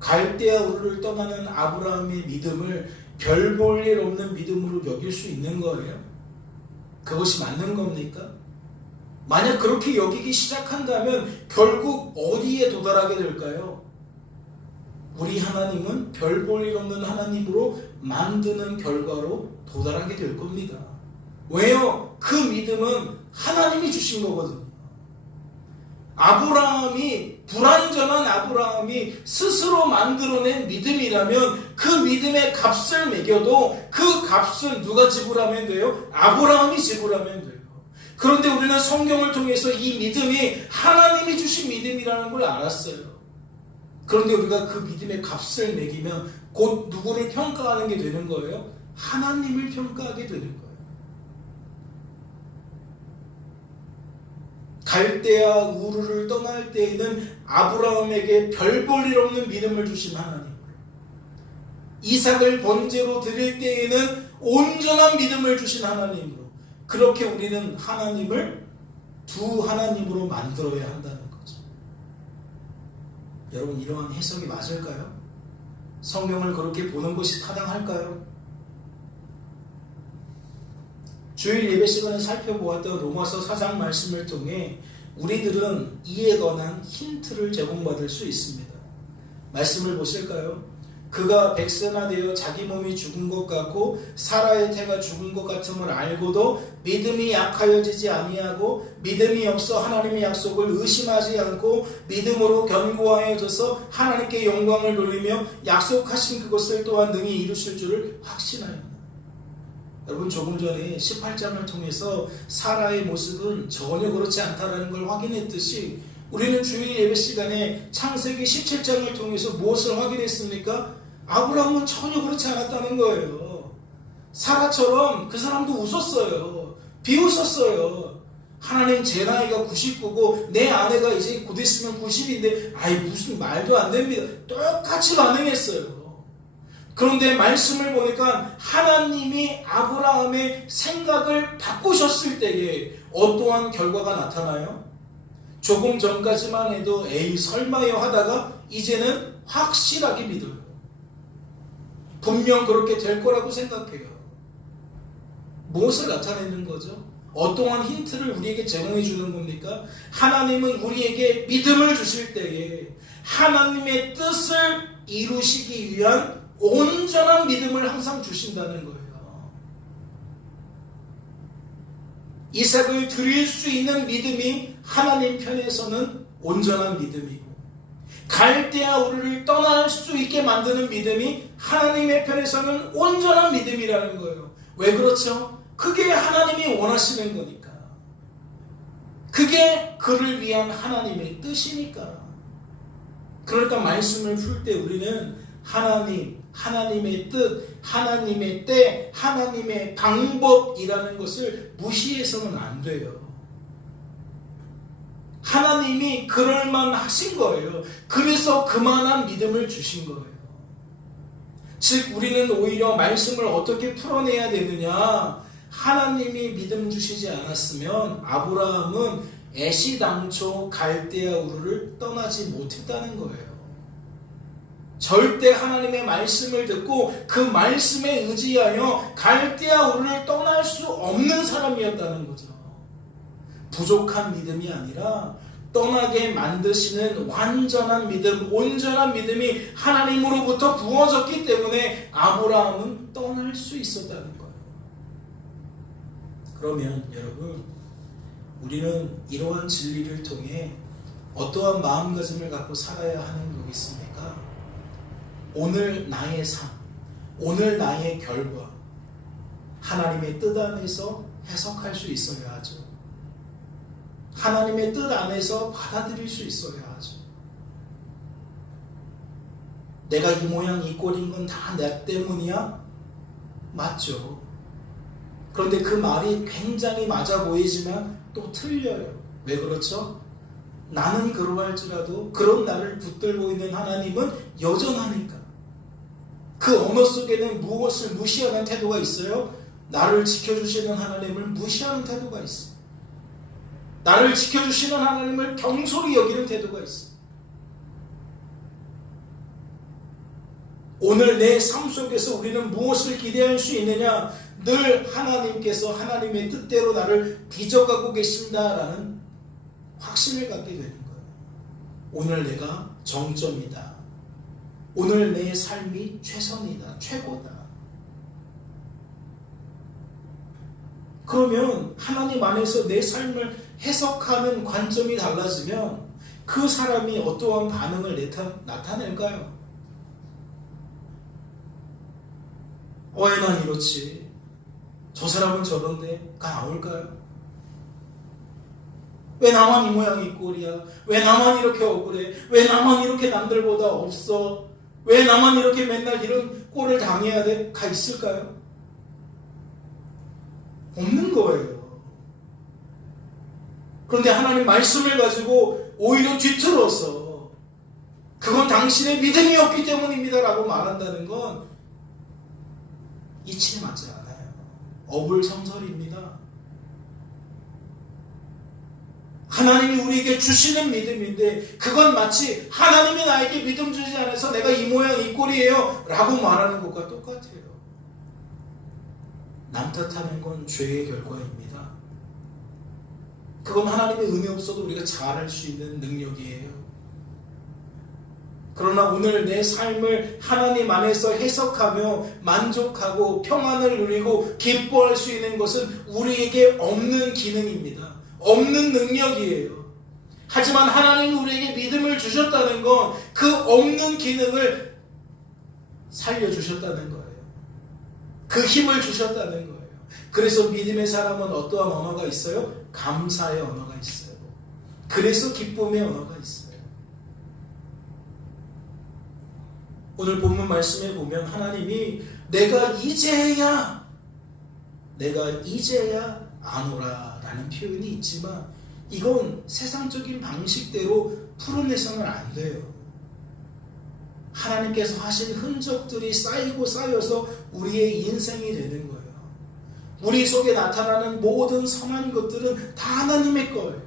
갈대아 우르를 떠나는 아브라함의 믿음을 별 볼 일 없는 믿음으로 여길 수 있는 거예요? 그것이 맞는 겁니까? 만약 그렇게 여기기 시작한다면 결국 어디에 도달하게 될까요? 우리 하나님은 별 볼 일 없는 하나님으로 만드는 결과로 도달하게 될 겁니다. 왜요? 그 믿음은 하나님이 주신 거거든요. 아브라함이, 불완전한 아브라함이 스스로 만들어낸 믿음이라면 그 믿음의 값을 매겨도 그 값은 누가 지불하면 돼요? 아브라함이 지불하면 돼요. 그런데 우리는 성경을 통해서 이 믿음이 하나님이 주신 믿음이라는 걸 알았어요. 그런데 우리가 그 믿음의 값을 매기면 곧 누구를 평가하는 게 되는 거예요? 하나님을 평가하게 되는 거예요. 갈대아 우르를 떠날 때에는 아브라함에게 별 볼 일 없는 믿음을 주신 하나님, 이삭을 번제로 드릴 때에는 온전한 믿음을 주신 하나님으로, 그렇게 우리는 하나님을 두 하나님으로 만들어야 한다는 거죠. 여러분, 이러한 해석이 맞을까요? 성경을 그렇게 보는 것이 타당할까요? 주일 예배 시간에 살펴보았던 로마서 4장 말씀을 통해 우리들은 이에 관한 힌트를 제공받을 수 있습니다. 말씀을 보실까요? 그가 백세나 되어 자기 몸이 죽은 것 같고 사라의 태가 죽은 것 같음을 알고도 믿음이 약하여지지 아니하고 믿음이 없어 하나님의 약속을 의심하지 않고 믿음으로 견고하여져서 하나님께 영광을 돌리며 약속하신 그것을 또한 능히 이루실 줄을 확신하였다. 여러분, 조금 전에 18장을 통해서 사라의 모습은 전혀 그렇지 않다는 걸 확인했듯이 우리는 주일 예배 시간에 창세기 17장을 통해서 무엇을 확인했습니까? 아브라함은 전혀 그렇지 않았다는 거예요. 사라처럼 그 사람도 웃었어요. 비웃었어요. 하나님, 제 나이가 99고 내 아내가 이제 곧 있으면 90인데 아이 무슨 말도 안 됩니다. 똑같이 반응했어요. 그런데 말씀을 보니까 하나님이 아브라함의 생각을 바꾸셨을 때에 어떠한 결과가 나타나요? 조금 전까지만 해도 에이 설마요 하다가 이제는 확실하게 믿어요. 분명 그렇게 될 거라고 생각해요. 무엇을 나타내는 거죠? 어떠한 힌트를 우리에게 제공해 주는 겁니까? 하나님은 우리에게 믿음을 주실 때에 하나님의 뜻을 이루시기 위한 온전한 믿음을 항상 주신다는 거예요. 이삭을 드릴 수 있는 믿음이 하나님 편에서는 온전한 믿음이고, 갈대아 우르를 떠날 수 있게 만드는 믿음이 하나님의 편에서는 온전한 믿음이라는 거예요. 왜 그렇죠? 그게 하나님이 원하시는 거니까. 그게 그를 위한 하나님의 뜻이니까. 그러니까 말씀을 풀 때 우리는 하나님, 하나님의 뜻, 하나님의 때, 하나님의 방법이라는 것을 무시해서는 안 돼요. 하나님이 그럴만 하신 거예요. 그래서 그만한 믿음을 주신 거예요. 즉 우리는 오히려 말씀을 어떻게 풀어내야 되느냐, 하나님이 믿음 주시지 않았으면 아브라함은 애시당초 갈대아 우르를 떠나지 못했다는 거예요. 절대 하나님의 말씀을 듣고 그 말씀에 의지하여 갈대아 우르를 떠날 수 없는 사람이었다는 거죠. 부족한 믿음이 아니라 떠나게 만드시는 완전한 믿음, 온전한 믿음이 하나님으로부터 부어졌기 때문에 아브라함은 떠날 수 있었다는 거예요. 그러면 여러분, 우리는 이러한 진리를 통해 어떠한 마음가짐을 갖고 살아야 하는 거겠습니까? 오늘 나의 삶, 오늘 나의 결과, 하나님의 뜻 안에서 해석할 수 있어야 하죠. 하나님의 뜻 안에서 받아들일 수 있어야 하죠. 내가 이 모양 이 꼴인 건 다 내 때문이야? 맞죠. 그런데 그 말이 굉장히 맞아 보이지만 또 틀려요. 왜 그렇죠? 나는 그러할지라도 그런 나를 붙들고 있는 하나님은 여전하니까. 그 언어 속에는 무엇을 무시하는 태도가 있어요? 나를 지켜주시는 하나님을 무시하는 태도가 있어요. 나를 지켜주시는 하나님을 경솔히 여기는 태도가 있어요. 오늘 내 삶 속에서 우리는 무엇을 기대할 수 있느냐? 늘 하나님께서 하나님의 뜻대로 나를 빚어가고 계신다라는 확신을 갖게 되는 거예요. 오늘 내가 정점이다. 오늘 내 삶이 최선이다. 최고다. 그러면 하나님 안에서 내 삶을 해석하는 관점이 달라지면 그 사람이 어떠한 반응을 나타낼까요? 왜 난 이렇지? 저 사람은 저런데가 나올까요? 왜 나만 이 모양 이 꼴이야? 왜 나만 이렇게 억울해? 왜 나만 이렇게 남들보다 없어? 왜 나만 이렇게 맨날 이런 꼴을 당해야 돼? 가 있을까요? 없는 거예요. 그런데 하나님 말씀을 가지고 오히려 뒤틀어서 그건 당신의 믿음이 없기 때문입니다 라고 말한다는 건 이치에 맞지 않아요. 어불성설입니다. 하나님이 우리에게 주시는 믿음인데 그건 마치 하나님이 나에게 믿음 주지 않아서 내가 이 모양 이 꼴이에요 라고 말하는 것과 똑같아요. 남 탓하는 건 죄의 결과입니다. 그건 하나님의 은혜 없어도 우리가 잘할 수 있는 능력이에요. 그러나 오늘 내 삶을 하나님 안에서 해석하며 만족하고 평안을 누리고 기뻐할 수 있는 것은 우리에게 없는 기능입니다. 없는 능력이에요. 하지만 하나님이 우리에게 믿음을 주셨다는 건 그 없는 기능을 살려주셨다는 거예요. 그 힘을 주셨다는 거예요. 그래서 믿음의 사람은 어떠한 언어가 있어요? 감사의 언어가 있어요. 그래서 기쁨의 언어가 있어요. 오늘 본문 말씀에 보면 하나님이 내가 이제야 아노라 라는 표현이 있지만 이건 세상적인 방식대로 풀어내서는 안 돼요. 하나님께서 하신 흔적들이 쌓이고 쌓여서 우리의 인생이 되는 거예요. 우리 속에 나타나는 모든 선한 것들은 다 하나님의 거예요.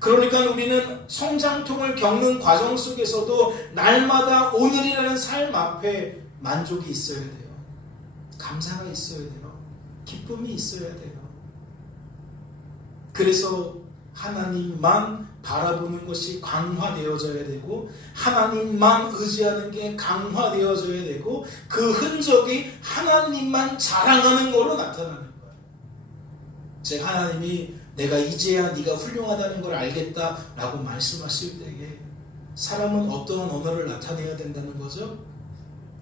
그러니까 우리는 성장통을 겪는 과정 속에서도 날마다 오늘이라는 삶 앞에 만족이 있어야 돼요. 감사가 있어야 돼요. 기쁨이 있어야 돼요. 그래서 하나님만 바라보는 것이 강화되어져야 되고 하나님만 의지하는 게 강화되어져야 되고 그 흔적이 하나님만 자랑하는 걸로 나타나는 거예요. 즉 하나님이 내가 이제야 네가 훌륭하다는 걸 알겠다라고 말씀하실 때에 사람은 어떠한 언어를 나타내야 된다는 거죠?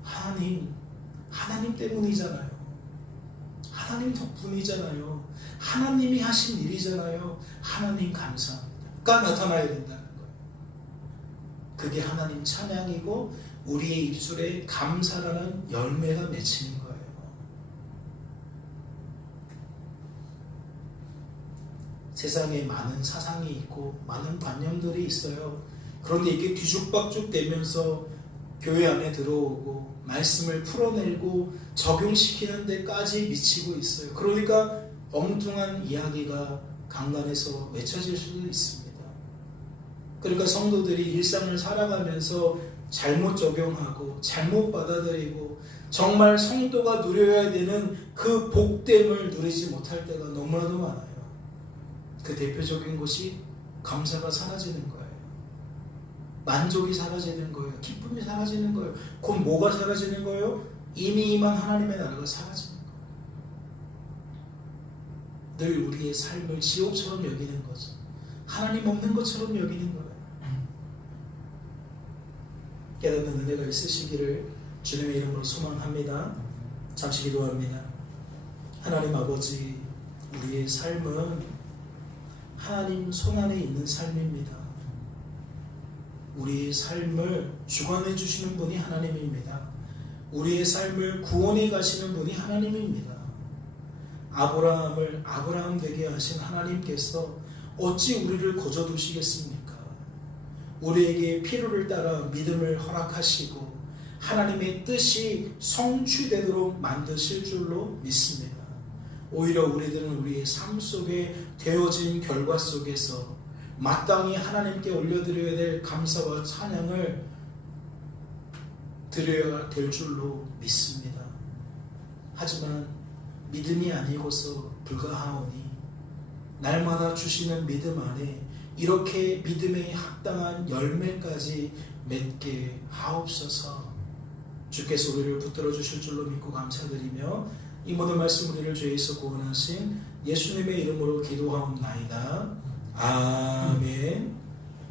하나님 때문이잖아요. 하나님 덕분이잖아요. 하나님이 하신 일이잖아요. 하나님 감사합니다가 나타나야 된다는 거예요. 그게 하나님 찬양이고 우리의 입술에 감사라는 열매가 맺히는 거예요. 세상에 많은 사상이 있고 많은 관념들이 있어요. 그런데 이게 뒤죽박죽 되면서 교회 안에 들어오고 말씀을 풀어내고 적용시키는 데까지 미치고 있어요. 그러니까 엉뚱한 이야기가 강단에서 외쳐질 수도 있습니다. 그러니까 성도들이 일상을 살아가면서 잘못 적용하고 잘못 받아들이고 정말 성도가 누려야 되는 그 복됨을 누리지 못할 때가 너무나도 많아요. 그 대표적인 것이 감사가 사라지는 거예요. 만족이 사라지는 거예요. 기쁨이 사라지는 거예요. 곧 뭐가 사라지는 거예요? 이미 임한 하나님의 나라가 사라지는 거예요. 늘 우리의 삶을 지옥처럼 여기는 거죠. 하나님 없는 것처럼 여기는 거예요. 깨닫는 은혜가 있으시기를 주님의 이름으로 소망합니다. 잠시 기도합니다. 하나님 아버지, 우리의 삶은 하나님 손안에 있는 삶입니다. 우리의 삶을 주관해 주시는 분이 하나님입니다. 우리의 삶을 구원해 가시는 분이 하나님입니다. 아브라함을 아브라함 되게 하신 하나님께서 어찌 우리를 거저두시겠습니까? 우리에게 필요를 따라 믿음을 허락하시고 하나님의 뜻이 성취되도록 만드실 줄로 믿습니다. 오히려 우리들은 우리의 삶 속에 되어진 결과 속에서 마땅히 하나님께 올려드려야 될 감사와 찬양을 드려야 될 줄로 믿습니다. 하지만 믿음이 아니고서 불가하오니 날마다 주시는 믿음 안에 이렇게 믿음에 합당한 열매까지 맺게 하옵소서. 주께서 우리를 붙들어 주실 줄로 믿고 감사드리며 이 모든 말씀 우리를 죄에서 구원하신 예수님의 이름으로 기도하옵나이다. 아멘.